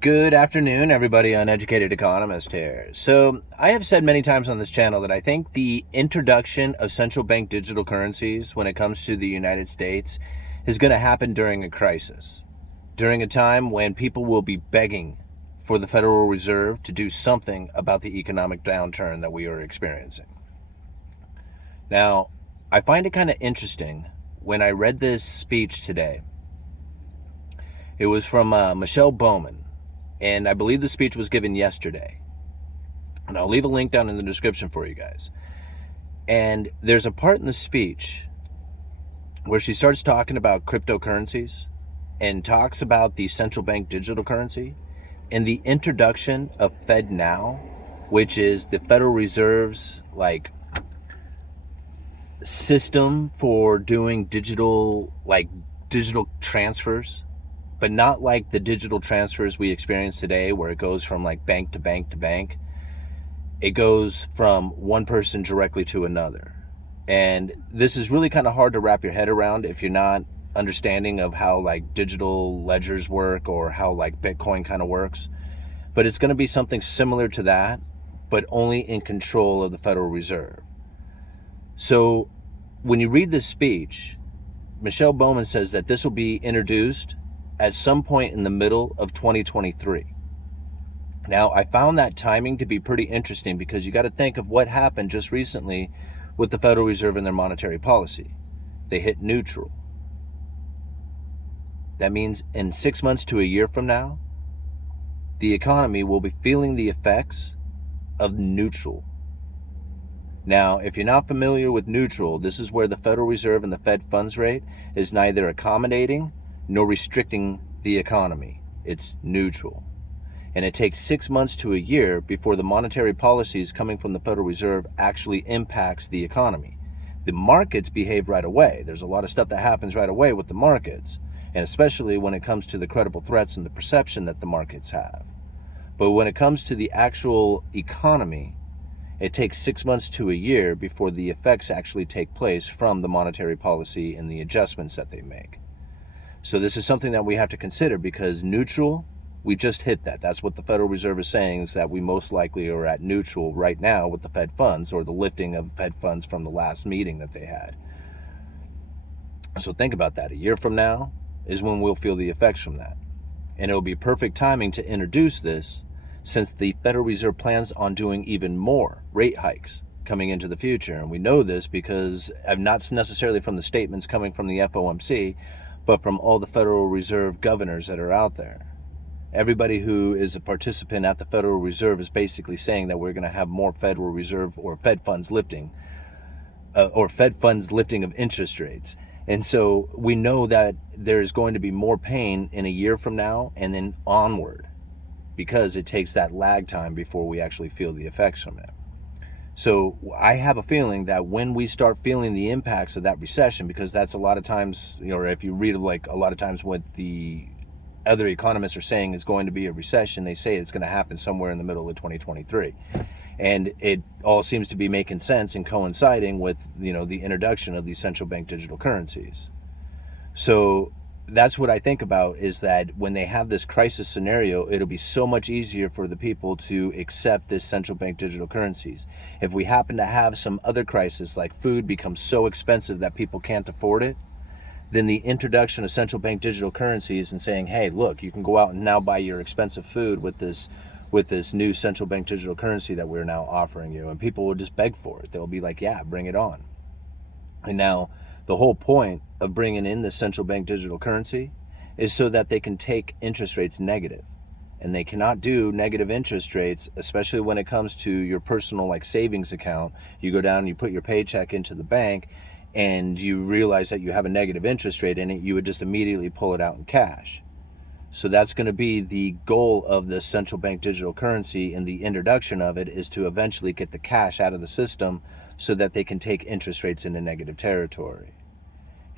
Good afternoon, everybody. Uneducated economist here. So, I have said many times on this channel that I think the introduction of central bank digital currencies when it comes to the United States is going to happen during a crisis, during a time when people will be begging for the Federal Reserve to do something about the economic downturn that we are experiencing. Now, I find it kind of interesting when I read this speech today. It was from Michelle Bowman, and I believe the speech was given yesterday. And I'll leave a link down in the description for you guys. And there's a part in the speech where she starts talking about cryptocurrencies and talks about the central bank digital currency and the introduction of FedNow, which is the Federal Reserve's system for doing digital transfers, but not like the digital transfers we experience today where it goes from like bank to bank to bank. It goes from one person directly to another. And this is really kind of hard to wrap your head around if you're not understanding of how like digital ledgers work or how like Bitcoin kind of works. But it's going to be something similar to that, but only in control of the Federal Reserve. So when you read this speech, Michelle Bowman says that this will be introduced at some point in the middle of 2023. Now, I found that timing to be pretty interesting because you got to think of what happened just recently with the Federal Reserve and their monetary policy. They hit neutral. That means in 6 months to a year from now, the economy will be feeling the effects of neutral. Now, if you're not familiar with neutral, this is where the Federal Reserve and the Fed funds rate is neither accommodating nor restricting the economy. It's neutral. And it takes 6 months to a year before the monetary policies coming from the Federal Reserve actually impacts the economy. The markets behave right away. There's a lot of stuff that happens right away with the markets, and especially when it comes to the credible threats and the perception that the markets have. But when it comes to the actual economy, it takes 6 months to a year before the effects actually take place from the monetary policy and the adjustments that they make. So this is something that we have to consider because neutral, we just hit that. That's what the Federal Reserve is saying, is that we most likely are at neutral right now with the Fed funds, or the lifting of Fed funds from the last meeting that they had. So think about that. A year from now is when we'll feel the effects from that. And it'll be perfect timing to introduce this since the Federal Reserve plans on doing even more rate hikes coming into the future. And we know this because not necessarily from the statements coming from the FOMC, but from all the Federal Reserve governors that are out there. Everybody who is a participant at the Federal Reserve is basically saying that we're going to have more Federal Reserve or Fed funds lifting, or Fed funds lifting of interest rates. And so we know that there's going to be more pain in a year from now and then onward, because it takes that lag time before we actually feel the effects from it. So I have a feeling that when we start feeling the impacts of that recession, because that's a lot of times, or if you read like a lot of times what the other economists are saying is going to be a recession, they say it's going to happen somewhere in the middle of 2023. And it all seems to be making sense and coinciding with, the introduction of these central bank digital currencies. So that's what I think about, is that when they have this crisis scenario, it'll be so much easier for the people to accept this central bank digital currencies. If we happen to have some other crisis, like food becomes so expensive that people can't afford it, then the introduction of central bank digital currencies and saying, hey, look, you can go out and now buy your expensive food with this new central bank digital currency that we're now offering you. And people will just beg for it. They'll be like, yeah, bring it on. And now the whole point of bringing in this central bank digital currency is so that they can take interest rates negative. And they cannot do negative interest rates, especially when it comes to your personal like savings account. You go down and you put your paycheck into the bank and you realize that you have a negative interest rate in it, you would just immediately pull it out in cash. So that's going to be the goal of the central bank digital currency, and the introduction of it is to eventually get the cash out of the system so that they can take interest rates into negative territory.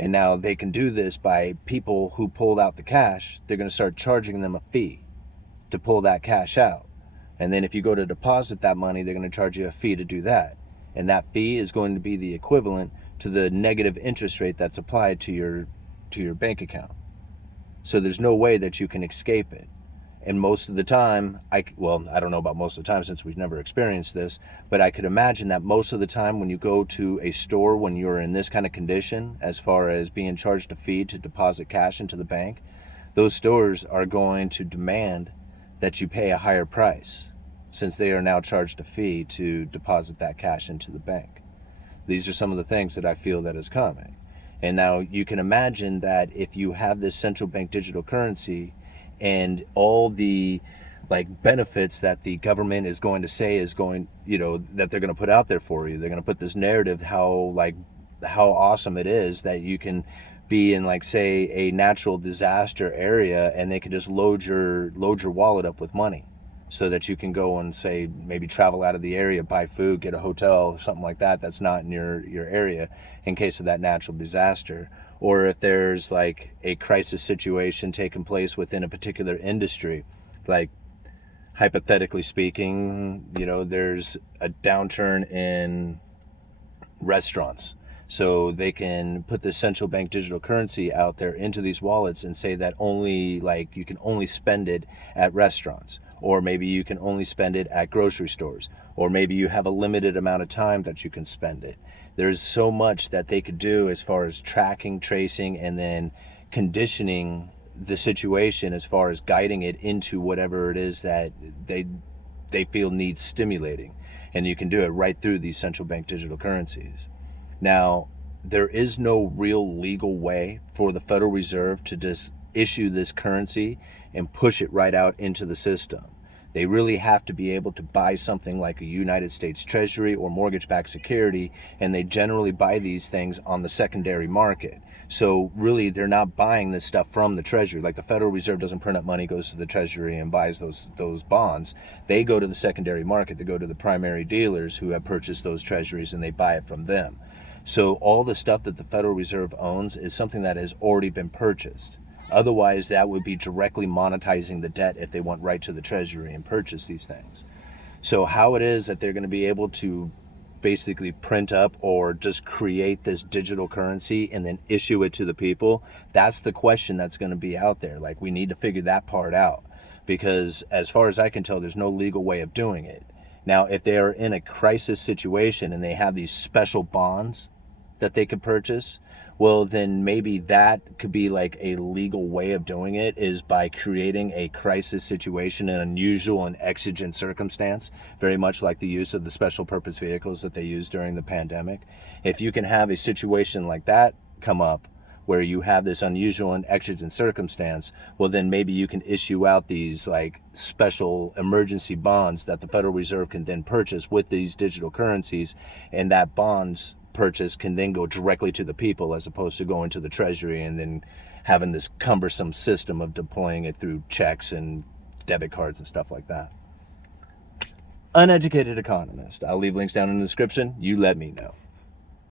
And now they can do this by people who pulled out the cash, they're going to start charging them a fee to pull that cash out. And then if you go to deposit that money, they're going to charge you a fee to do that. And that fee is going to be the equivalent to the negative interest rate that's applied to your bank account. So there's no way that you can escape it. And most of the time, I don't know about most of the time since we've never experienced this, but I could imagine that most of the time when you go to a store when you're in this kind of condition, as far as being charged a fee to deposit cash into the bank, those stores are going to demand that you pay a higher price, since they are now charged a fee to deposit that cash into the bank. These are some of the things that I feel that is coming. And now you can imagine that if you have this central bank digital currency and all the benefits that the government is going to say is going, that they're going to put out there for you, they're going to put this narrative how awesome it is that you can be in, say, a natural disaster area, and they can just load your wallet up with money so that you can go and, say, maybe travel out of the area, buy food, get a hotel, something like that that's not in your area in case of that natural disaster. Or if there's a crisis situation taking place within a particular industry, hypothetically speaking, there's a downturn in restaurants. So they can put the central bank digital currency out there into these wallets and say that only you can only spend it at restaurants, or maybe you can only spend it at grocery stores, or maybe you have a limited amount of time that you can spend it. There's so much that they could do as far as tracking, tracing, and then conditioning the situation as far as guiding it into whatever it is that they feel needs stimulating. And you can do it right through these central bank digital currencies. Now, there is no real legal way for the Federal Reserve to just issue this currency and push it right out into the system. They really have to be able to buy something like a United States Treasury or mortgage-backed security, and they generally buy these things on the secondary market. So really, they're not buying this stuff from the Treasury. Like, the Federal Reserve doesn't print up money, goes to the Treasury and buys those bonds. They go to the secondary market. They go to the primary dealers who have purchased those treasuries, and they buy it from them. So all the stuff that the Federal Reserve owns is something that has already been purchased. Otherwise, that would be directly monetizing the debt if they went right to the Treasury and purchase these things. So how it is that they're going to be able to basically print up or just create this digital currency and then issue it to the people, that's the question that's going to be out there. We need to figure that part out, because as far as I can tell, there's no legal way of doing it. Now, if they are in a crisis situation and they have these special bonds that they could purchase, well, then maybe that could be a legal way of doing it, is by creating a crisis situation, an unusual and exigent circumstance, very much like the use of the special purpose vehicles that they used during the pandemic. If you can have a situation like that come up, where you have this unusual and exigent circumstance, well, then maybe you can issue out these special emergency bonds that the Federal Reserve can then purchase with these digital currencies, and that bonds purchase can then go directly to the people, as opposed to going to the Treasury and then having this cumbersome system of deploying it through checks and debit cards and stuff like that. Uneducated economist. I'll leave links down in the description. You let me know.